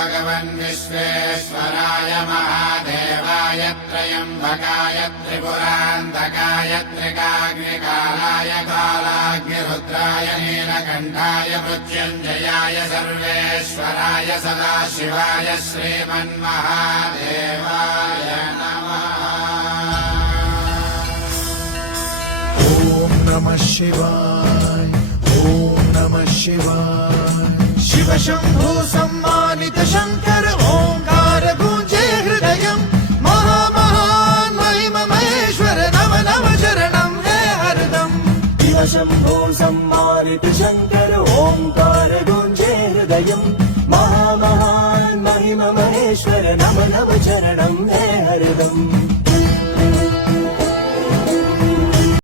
भगवन् विश्वेश्वराय महादेवाय त्र्यम्बकाय त्रिपुरान्तकाय त्रिकाग्निकालाय कालाग्निरुद्राय नीलकण्ठाय मृत्युञ्जयाय सर्वेश्वराय सदाशिवाय श्रीमन्महादेवाय नमः। ॐ नमः शिवाय, ॐ नमः शिवाय। शिव शम्भो सम्मानित शङ्कर ओङ्कार गूंजे हृदयम्। महामहान् महिम महेश्वर नव नव शरणं हे हरदम्। शिव शम्भो सम्मानित शङ्कर ओङ्कार गूंजे हृदयम्। महामहान् महिम महेश्वर नव नव चरणम्